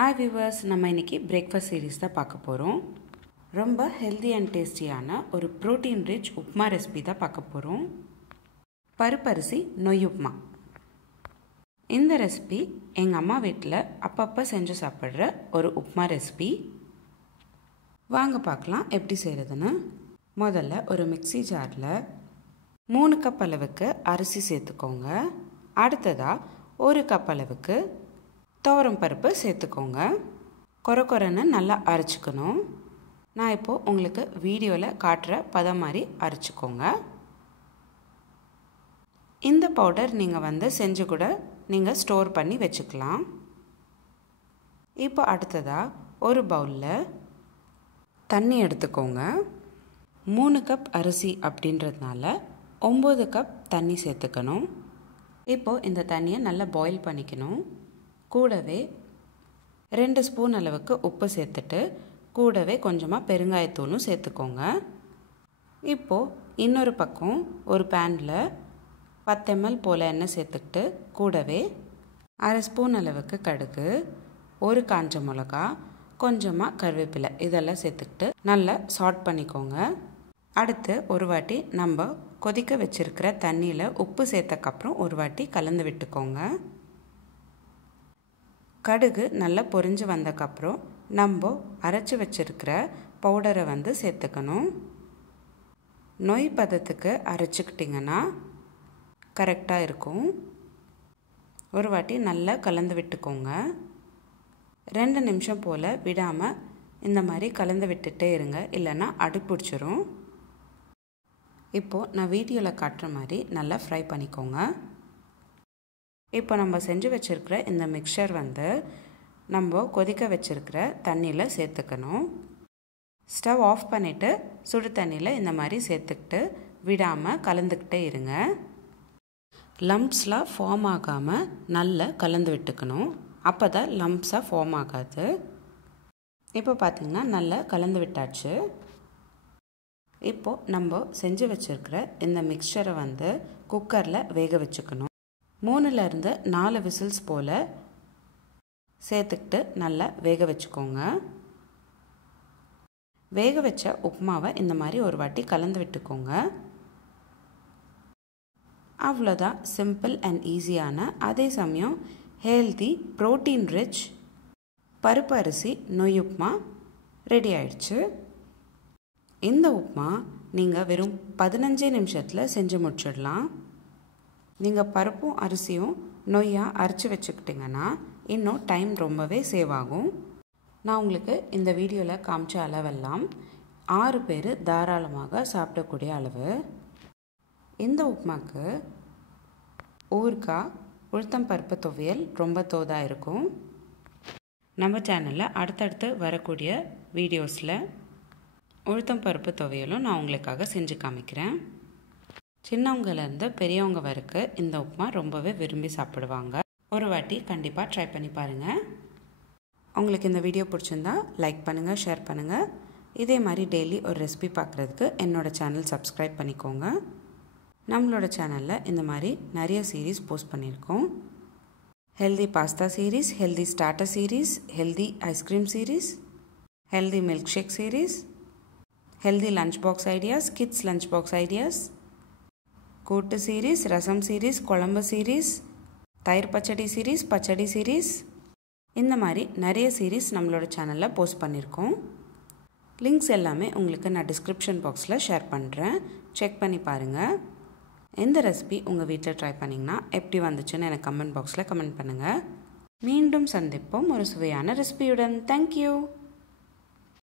Hi viewers, நம்ம இன்னைக்கு breakfast series தான் பார்க்க போறோம். ரொம்ப healthy and tastyயான ஒரு protein rich உப்மா ரெசிபி தான் பார்க்க போறோம். பருப்பரிசி நொய் உப்மா. இந்த ரெசிபி எங்க அம்மா வீட்ல அப்பப்ப செஞ்சு சாப்பிடுற ஒரு உப்மா ரெசிபி. வாங்க பார்க்கலாம் எப்படி செய்யறதுன்னு. முதல்ல ஒரு மிக்ஸி ஜார்ல 3 கப் அளவுக்கு அரிசி சேர்த்துக்கோங்க. அடுத்ததா 1 கப் அளவுக்கு துவரம் பருப்பு சேர்த்துக்கோங்க. கொரன்னு நல்லா அரைச்சிக்கணும். நான் இப்போது உங்களுக்கு வீடியோவில் காட்டுற பதம் மாதிரி அரைச்சிக்கோங்க. இந்த பவுடர் நீங்கள் செஞ்சு கூட நீங்கள் ஸ்டோர் பண்ணி வச்சுக்கலாம். இப்போ அடுத்ததாக ஒரு பவுலில் தண்ணி எடுத்துக்கோங்க. 3 கப் அரிசி அப்படின்றதுனால 9 கப் தண்ணி சேர்த்துக்கணும். இப்போது இந்த தண்ணியை நல்லா பாயில் பண்ணிக்கணும். கூடவே 2 ஸ்பூன் அளவுக்கு உப்பு சேர்த்துட்டு கூடவே கொஞ்சமாக பெருங்காயத்தூளும் சேர்த்துக்கோங்க. இப்போது இன்னொரு பக்கம் ஒரு பேனில் 10 ml போல் எண்ணெய் சேர்த்துக்கிட்டு கூடவே 1/2 ஸ்பூன் அளவுக்கு கடுகு, 1 காஞ்ச மிளகா, கொஞ்சமாக கருவேப்பிலை இதெல்லாம் சேர்த்துக்கிட்டு நல்லா சாட் பண்ணிக்கோங்க. அடுத்து ஒரு வாட்டி நம்ம கொதிக்க வச்சுருக்கிற தண்ணியில் உப்பு சேர்த்தக்கப்புறம் ஒரு வாட்டி கலந்து விட்டுக்கோங்க. கடுகு நல்லா பொரிஞ்சு வந்தக்கப்புறம் நம்ம அரைச்சி வச்சிருக்கிற பவுடரை சேர்த்துக்கணும். நொய் பதத்துக்கு அரைச்சிக்கிட்டிங்கன்னா கரெக்டாக இருக்கும். ஒரு வாட்டி நல்லா கலந்து விட்டுக்கோங்க. 2 நிமிஷம் போல் விடாமல் இந்த மாதிரி கலந்து விட்டுட்டே இருங்க, இல்லைன்னா அடிப்பிடிச்சிரும். இப்போது நான் வீடியோவில் காட்டுற மாதிரி நல்லா ஃப்ரை பண்ணிக்கோங்க. இப்போ நம்ம செஞ்சு வச்சுருக்கிற இந்த மிக்சர் நம்ம கொதிக்க வச்சுருக்கிற தண்ணியில் சேர்த்துக்கணும். ஸ்டவ் ஆஃப் பண்ணிவிட்டு சுடு தண்ணியில் இந்த மாதிரி சேர்த்துக்கிட்டு விடாமல் கலந்துக்கிட்டே இருங்க. லம்ப்ஸ்லாம் ஃபார்ம் ஆகாமல் நல்லா கலந்து விட்டுக்கணும். அப்போ தான் லம்ப்ஸாக ஃபார்ம் ஆகாது. இப்போ பார்த்திங்கன்னா நல்லா கலந்து விட்டாச்சு. இப்போது நம்ம செஞ்சு வச்சுருக்கிற இந்த மிக்சரை குக்கரில் வேக வச்சுக்கணும். 3லேருந்து 4 விசில்ஸ் போல் சேர்த்துக்கிட்டு நல்லா வேக வச்சுக்கோங்க. வேக வச்ச உப்புமாவை இந்த மாதிரி ஒரு வாட்டி கலந்து விட்டுக்கோங்க. அவ்வளோதான், சிம்பிள் அண்ட் ஈஸியான அதே சமயம் ஹெல்தி ப்ரோட்டீன் ரிச் பருப்பு அரிசி நொய் உப்புமா ரெடி ஆயிடுச்சு. இந்த உப்புமா நீங்கள் வெறும் 15 நிமிஷத்தில் செஞ்சு முடிச்சிடலாம். நீங்கள் பருப்பும் அரிசியும் நொய்யாக அரைச்சி வச்சுக்கிட்டிங்கன்னா இன்னும் டைம் ரொம்பவே சேவ் ஆகும். நான் உங்களுக்கு இந்த வீடியோவில் காமிச்ச அளவெல்லாம் 6 பேர் தாராளமாக சாப்பிடக்கூடிய அளவு. இந்த உப்புமாக்கு ஊறுகாய், உளுத்தம் பருப்பு துவையல் ரொம்ப தோதாக இருக்கும். நம்ம சேனலில் அடுத்தடுத்து வரக்கூடிய வீடியோஸில் உளுத்தம் பருப்பு துவையலும் நான் உங்களுக்காக செஞ்சு காமிக்கிறேன். சின்னவங்கலேருந்து பெரியவங்க வரைக்கும் இந்த உப்புமா ரொம்பவே விரும்பி சாப்பிடுவாங்க. ஒரு வாட்டி கண்டிப்பாக ட்ரை பண்ணி பாருங்கள். உங்களுக்கு இந்த வீடியோ பிடிச்சிருந்தா லைக் பண்ணுங்கள், ஷேர் பண்ணுங்கள். இதே மாதிரி டெய்லி ஒரு ரெசிபி பார்க்குறதுக்கு என்னோடய சேனல் சப்ஸ்கிரைப் பண்ணிக்கோங்க. நம்மளோட சேனலில் இந்த மாதிரி நிறைய சீரீஸ் போஸ்ட் பண்ணியிருக்கோம். Healthy pasta series, healthy starter series, healthy ice cream series, healthy milk shake series, healthy lunch box ideas, kids lunch box ideas, கூட்டு சீரீஸ், ரசம் சீரீஸ், குழம்பு சீரீஸ், தயிர் பச்சடி சீரீஸ், பச்சடி சீரீஸ், இந்த மாதிரி நிறைய சீரீஸ் நம்மளோட சேனலில் போஸ்ட் பண்ணியிருக்கோம். லிங்க்ஸ் எல்லாமே உங்களுக்கு நான் டிஸ்கிரிப்ஷன் பாக்ஸில் ஷேர் பண்ணுறேன். செக் பண்ணி பாருங்கள். இந்த ரெசிபி உங்கள் வீட்டில் ட்ரை பண்ணிங்கன்னா எப்படி வந்துச்சுன்னு எனக்கு கமெண்ட் பாக்ஸில் கமெண்ட் பண்ணுங்கள். மீண்டும் சந்திப்போம் ஒரு சுவையான ரெசிபியுடன். தேங்க்யூ.